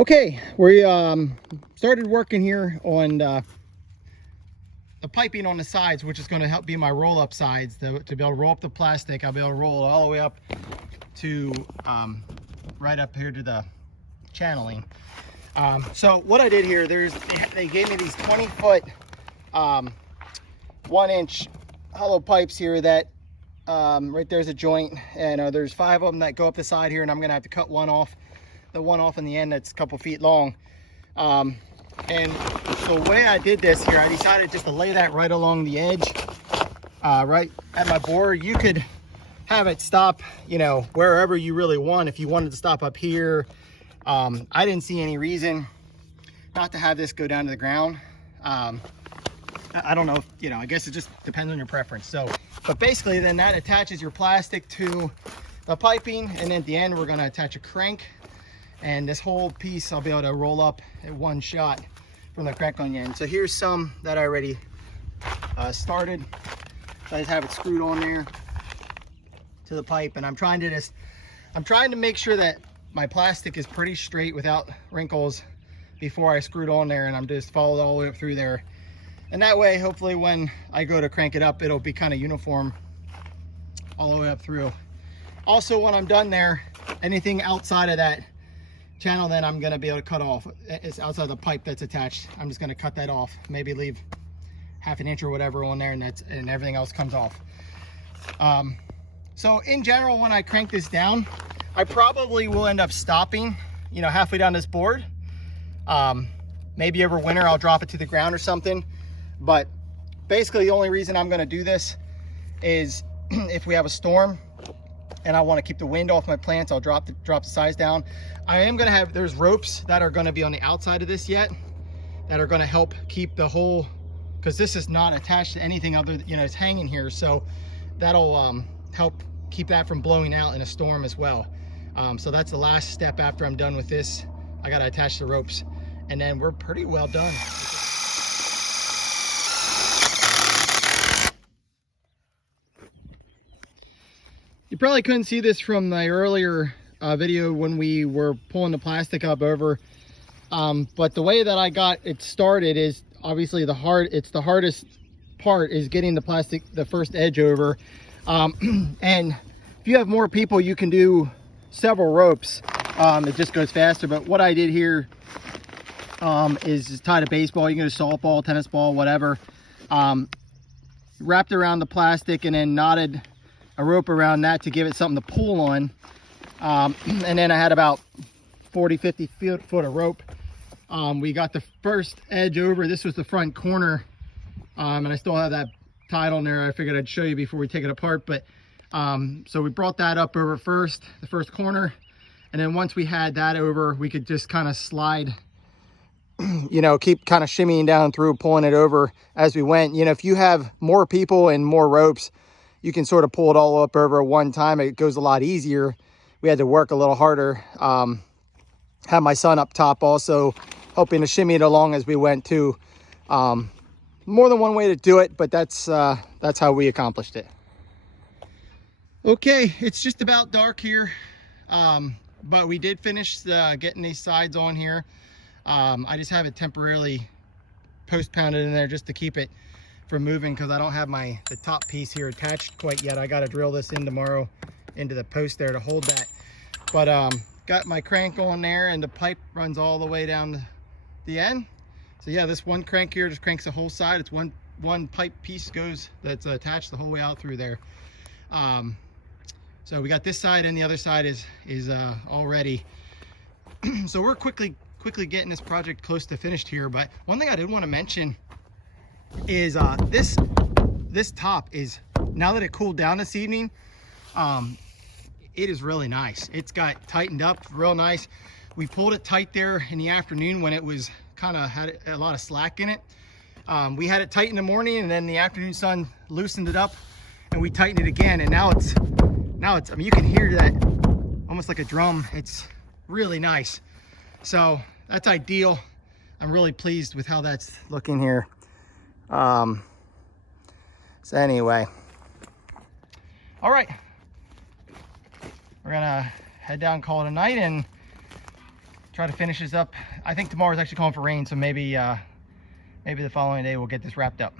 Okay, we started working here on the piping on the sides, which is going to help be my roll-up sides. To be able to roll up the plastic, I'll be able to roll it all the way up to right up here to the channeling. So what I did here, they gave me these 20-foot 1-inch hollow pipes here that right there's a joint, and there's 5 of them that go up the side here, and I'm gonna have to cut one off in the end that's a couple feet long. And so the way I did this here, I decided just to lay that right along the edge, right at my bore. You could have it stop, wherever you really want. If you wanted to stop up here, I didn't see any reason not to have this go down to the ground. I don't know if, I guess it just depends on your preference. So, but basically then that attaches your plastic to the piping, and at the end we're gonna attach a crank, and this whole piece I'll be able to roll up at one shot from the crank on the end. So here's some that I already started. So I just have it screwed on there to the pipe, and I'm trying to make sure that my plastic is pretty straight without wrinkles before I screw it on there, and I'm just followed all the way up through there. And that way, hopefully when I go to crank it up, it'll be kind of uniform all the way up through. Also, when I'm done there, anything outside of that channel, then I'm gonna be able to cut off. It's outside the pipe that's attached. I'm just gonna cut that off, maybe leave half an inch or whatever on there, and everything else comes off. So in general, when I crank this down, I probably will end up stopping, halfway down this board. Maybe over winter I'll drop it to the ground or something. But basically the only reason I'm gonna do this is if we have a storm and I wanna keep the wind off my plants, I'll drop the size down. I am gonna have, there's ropes that are gonna be on the outside of this yet that are gonna help keep the whole, because this is not attached to anything other than, it's hanging here. So that'll help keep that from blowing out in a storm as well. So that's the last step after I'm done with this. I gotta attach the ropes, and then we're pretty well done. You probably couldn't see this from the earlier video when we were pulling the plastic up over, but the way that I got it started is obviously the hardest part is getting the first edge over. And if you have more people, you can do several ropes. It just goes faster. But what I did here is just tied a baseball. You can do softball, tennis ball, whatever. Wrapped around the plastic and then knotted a rope around that to give it something to pull on. And then I had about 40-50 foot of rope. We got the first edge over. This was the front corner, and I still have that tied on there. I figured I'd show you before we take it apart. But so we brought that up over first, the first corner, and then once we had that over, we could just kind of slide, keep kind of shimmying down through, pulling it over as we went. If you have more people and more ropes, you can sort of pull it all up over one time. It goes a lot easier. We had to work a little harder. Had my son up top also helping to shimmy it along as we went too. More than one way to do it, but that's how we accomplished it. Okay, it's just about dark here, but we did finish getting these sides on here. I just have it temporarily post pounded in there just to keep it from moving, because I don't have the top piece here attached quite yet. I got to drill this in tomorrow into the post there to hold that. But got my crank on there, and the pipe runs all the way down the end. So yeah, this one crank here just cranks the whole side. It's one pipe piece that's attached the whole way out through there. So we got this side, and the other side is all ready. So we're quickly getting this project close to finished here. But one thing I did want to mention is this top is, now that it cooled down this evening, it is really nice. It's got tightened up real nice. We pulled it tight there in the afternoon when it was kind of had a lot of slack in it. We had it tight in the morning, and then the afternoon sun loosened it up, and we tightened it again, and now it's I mean, you can hear that almost like a drum. It's really nice. So that's ideal. I'm really pleased with how that's looking here. So anyway, all right, we're gonna head down, call it a night, and try to finish this up. I think tomorrow's actually calling for rain, so maybe maybe the following day we'll get this wrapped up.